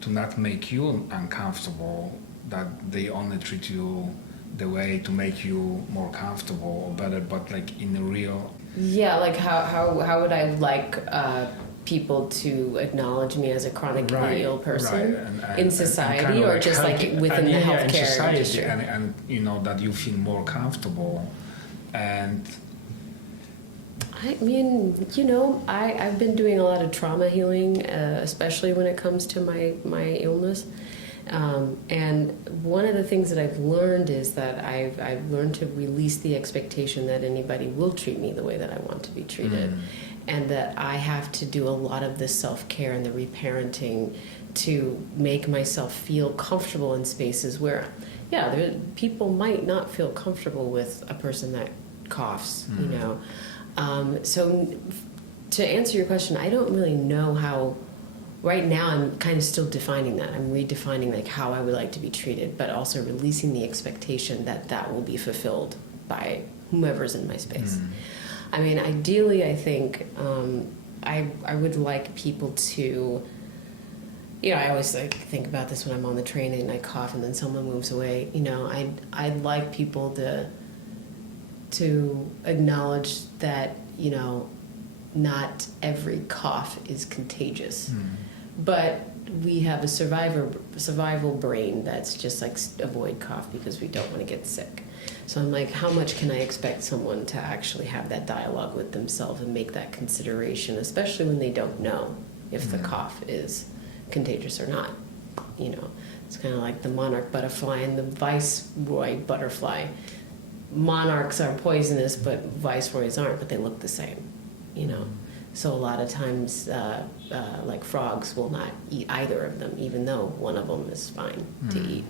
to not make you uncomfortable, that they only treat you the way to make you more comfortable or better, but like in a real... Yeah, like how would I like people to acknowledge me as a chronically ill person in society, kind of or like just like within the in healthcare society, industry? and that you feel more comfortable. And I mean, I've been doing a lot of trauma healing, especially when it comes to my illness. And one of the things that I've learned is that I've learned to release the expectation that anybody will treat me the way that I want to be treated. And that I have to do a lot of the self-care and the reparenting to make myself feel comfortable in spaces where, people might not feel comfortable with a person that coughs, So to answer your question, I don't really know how. Right now, I'm kind of still defining that. I'm redefining like how I would like to be treated, but also releasing the expectation that that will be fulfilled by whomever's in my space. I mean, ideally, I think I would like people to. I always think about this when I'm on the train and I cough and then someone moves away. I'd like people to acknowledge that not every cough is contagious. But we have a survival brain that's just like avoid cough because we don't want to get sick. So I'm like, how much can I expect someone to actually have that dialogue with themselves and make that consideration, especially when they don't know if the cough is contagious or not. It's kind of like the monarch butterfly and the viceroy butterfly. Monarchs are poisonous, but viceroys aren't, but they look the same, So a lot of times, like frogs will not eat either of them, even though one of them is fine to eat.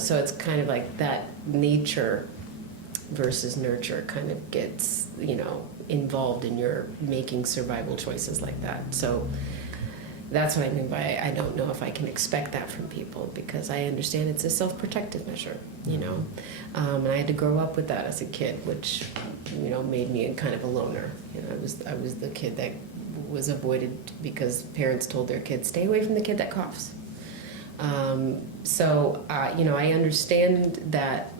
So it's kind of like that nature versus nurture kind of gets, involved in your making survival choices like that. So that's what I mean by I don't know if I can expect that from people, because I understand it's a self-protective measure, and I had to grow up with that as a kid, which made me kind of a loner. I was the kid that was avoided because parents told their kids, stay away from the kid that coughs. I understand that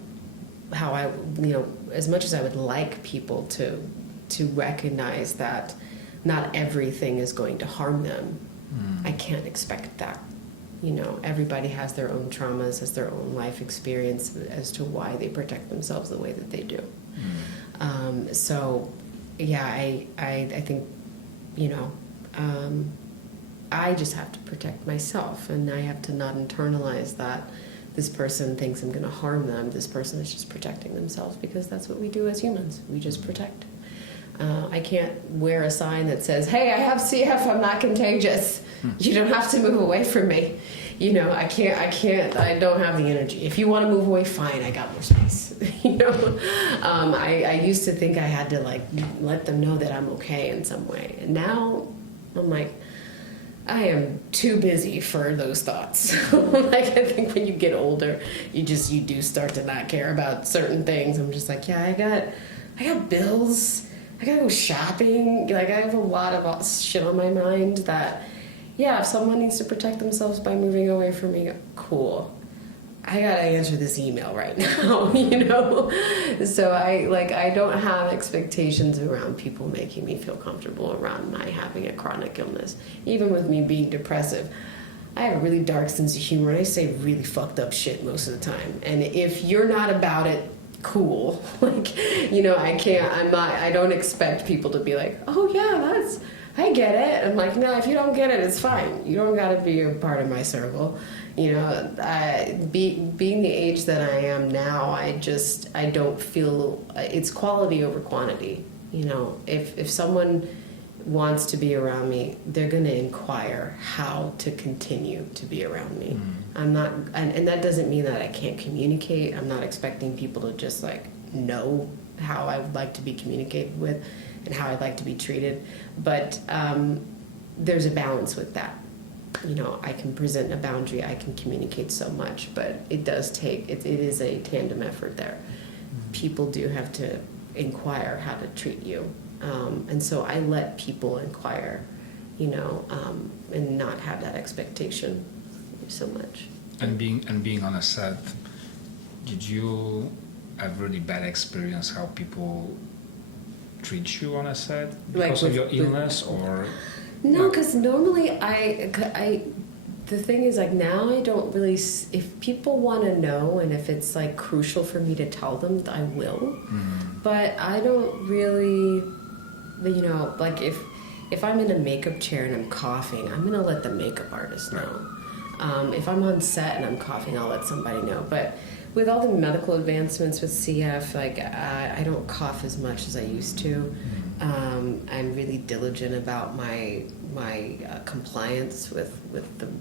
how as much as I would like people to recognize that not everything is going to harm them, I can't expect that. Everybody has their own traumas, has their own life experience as to why they protect themselves the way that they do. I think, I just have to protect myself, and I have to not internalize that this person thinks I'm going to harm them. This person is just protecting themselves, because that's what we do as humans. We just protect. I can't wear a sign that says, "Hey, I have CF, I'm not contagious. You don't have to move away from me." I don't have the energy. If you want to move away, fine, I got more space. I used to think I had to let them know that I'm okay in some way. And now I'm like, I am too busy for those thoughts. I think when you get older, you do start to not care about certain things. I'm just like, yeah, I got bills. I gotta go shopping. I have a lot of shit on my mind that, if someone needs to protect themselves by moving away from me, cool. I gotta answer this email right now, So I don't have expectations around people making me feel comfortable around my having a chronic illness. Even with me being depressive, I have a really dark sense of humor, and I say really fucked up shit most of the time. And if you're not about it, cool. I don't expect people to be like, "Oh yeah, I get it." I'm like, no, if you don't get it, it's fine. You don't gotta be a part of my circle. Being the age that I am now, I don't feel, it's quality over quantity. If someone wants to be around me, they're going to inquire how to continue to be around me. I'm not, and that doesn't mean that I can't communicate. I'm not expecting people to just know how I would like to be communicated with and how I'd like to be treated. But there's a balance with that. I can present a boundary, I can communicate so much, but it does take, it is a tandem effort there. People do have to inquire how to treat you. And so I let people inquire, and not have that expectation so much. And being on a set, did you have really bad experience how people treat you on a set because of your illness, or? No, because normally the thing is, now I don't really, if people want to know and if it's crucial for me to tell them, I will. But I don't really, if I'm in a makeup chair and I'm coughing, I'm going to let the makeup artist know. If I'm on set and I'm coughing, I'll let somebody know. But with all the medical advancements with CF, I don't cough as much as I used to. I'm really diligent about my compliance with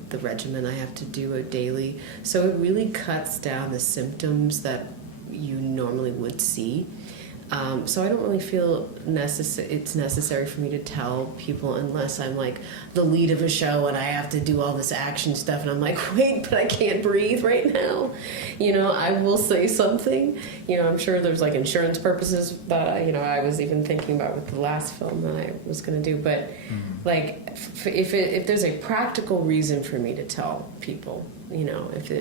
the regimen I have to do daily. So it really cuts down the symptoms that you normally would see. So I don't really feel it's necessary for me to tell people, unless I'm the lead of a show and I have to do all this action stuff and I'm wait, but I can't breathe right now. I will say something. I'm sure there's insurance purposes that I was even thinking about with the last film that I was going to do. But if there's a practical reason for me to tell people, if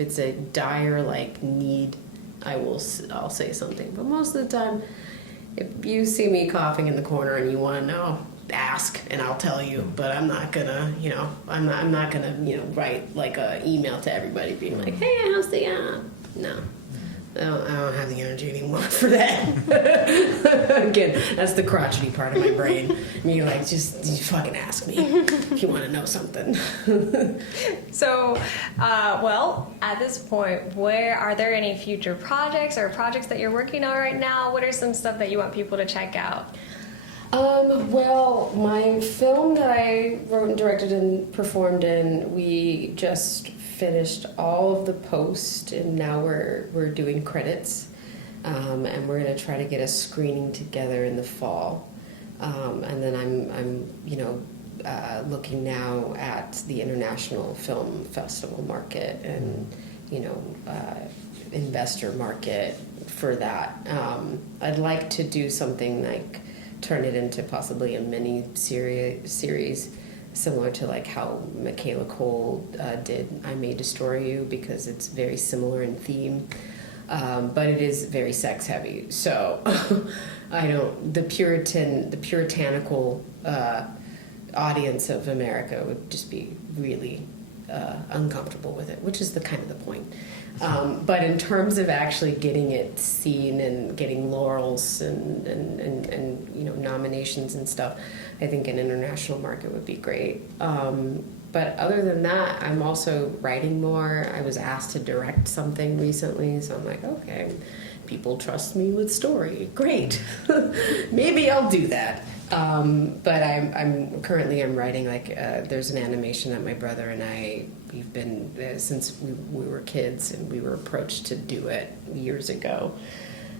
it's a dire need, I'll say something. But most of the time, if you see me coughing in the corner and you want to know, ask and I'll tell you. But I'm not gonna, I'm not gonna, write a email to everybody being "Hey, how's the No. I don't have the energy anymore for that. Again, that's the crotchety part of my brain. Me just fucking ask me if you want to know something. So, at this point, are there any future projects or projects that you're working on right now? What are some stuff that you want people to check out? My film that I wrote and directed and performed in, we just finished all of the post, and now we're doing credits, and we're going to try to get a screening together in the fall, and then I'm looking now at the International Film Festival market and investor market for that. I'd like to do something turn it into possibly a mini series similar to like how Michaela Cole did I May Destroy You, because it's very similar in theme, but it is very sex heavy. So the puritanical audience of America would just be really uncomfortable with it, which is the kind of the point. But in terms of actually getting it seen and getting laurels and nominations and stuff, I think an international market would be great. But other than that, I'm also writing more. I was asked to direct something recently, so I'm like, okay, people trust me with story. Great, maybe I'll do that. But I'm currently writing there's an animation that my brother and we've been since we were kids, and we were approached to do it years ago,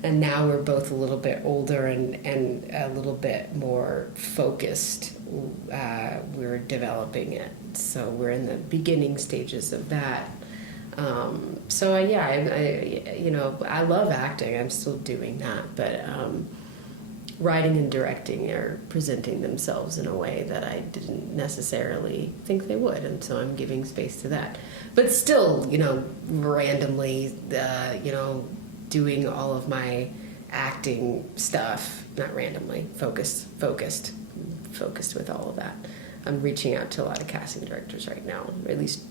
and now we're both a little bit older and a little bit more focused. We're developing it, so we're in the beginning stages of that. I love acting. I'm still doing that, but writing and directing are presenting themselves in a way that I didn't necessarily think they would, and so I'm giving space to that. But still, randomly, doing all of my acting stuff, not randomly, focused with all of that. I'm reaching out to a lot of casting directors right now, or at least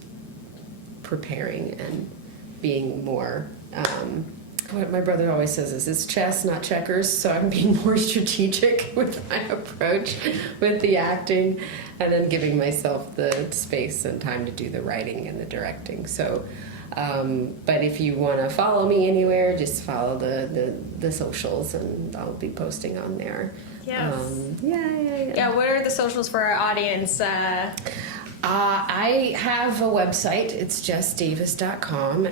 preparing and being more what my brother always says is it's chess, not checkers, so I'm being more strategic with my approach with the acting, and then giving myself the space and time to do the writing and the directing. So but if you want to follow me anywhere, just follow the socials, and I'll be posting on there. Yes. Yeah. What are the socials for our audience? I have a website. It's jesdavis.com,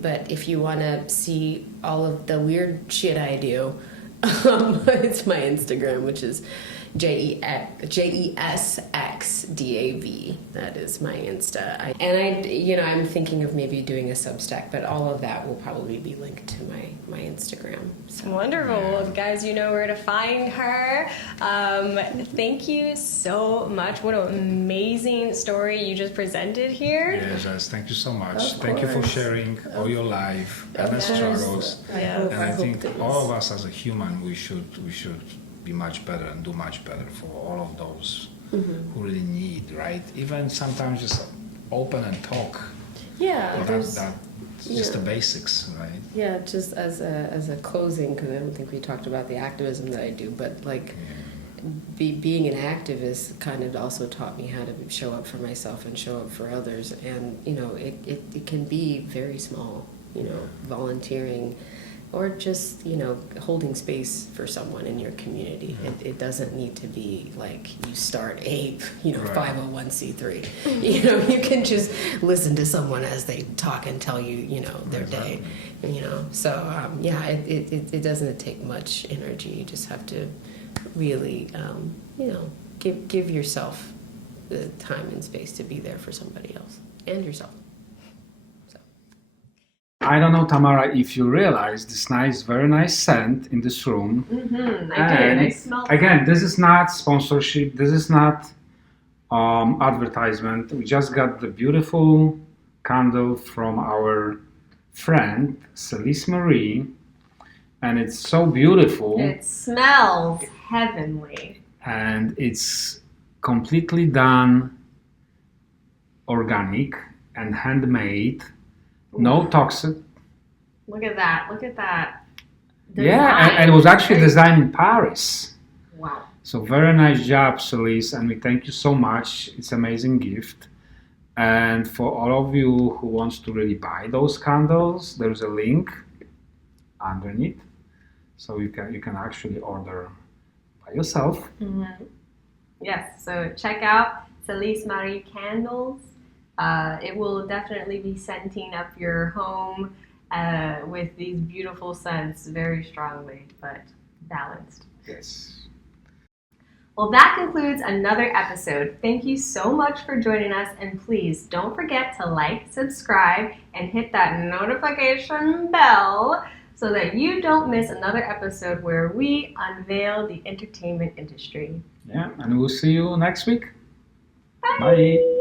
but if you want to see all of the weird shit I do, it's my Instagram, which is JESXDAV. That is my Insta. I'm thinking of maybe doing a Substack, but all of that will probably be linked to my Instagram. So. Wonderful. Well, guys, you know where to find her. Thank you so much. What an amazing story you just presented here. Yes, thank you so much. Thank you for sharing all your life and the struggles. Yeah. And I think all of us as a human, we should be much better and do much better for all of those who really need, right? Even sometimes just open and talk. Yeah, That's just the basics, right? Yeah, just as a closing, because I don't think we talked about the activism that I do, but being an activist kind of also taught me how to show up for myself and show up for others, and it can be very small, volunteering, or just holding space for someone in your community. It doesn't need to be like you start a 501c3. You can just listen to someone as they talk and tell you their day. So it doesn't take much energy. You just have to really give yourself the time and space to be there for somebody else and yourself. I don't know, Tamara, if you realize this very nice scent in this room. I smell it. Again, this is not sponsorship. This is not advertisement. We just got the beautiful candle from our friend, Celise Marie. And it's so beautiful. It smells heavenly. And it's completely done organic and handmade. No toxic. Look at that. Yeah, and it was actually designed in Paris. Wow. So very nice job, Celise, and we thank you so much. It's an amazing gift. And for all of you who wants to really buy those candles, there's a link underneath. So you can actually order by yourself. Mm-hmm. Yes, so check out Celise Marie Candles. It will definitely be scenting up your home with these beautiful scents, very strongly, but balanced. Yes. Well, that concludes another episode. Thank you so much for joining us, and please don't forget to like, subscribe, and hit that notification bell so that you don't miss another episode where we unveil the entertainment industry. Yeah, and we'll see you next week. Bye.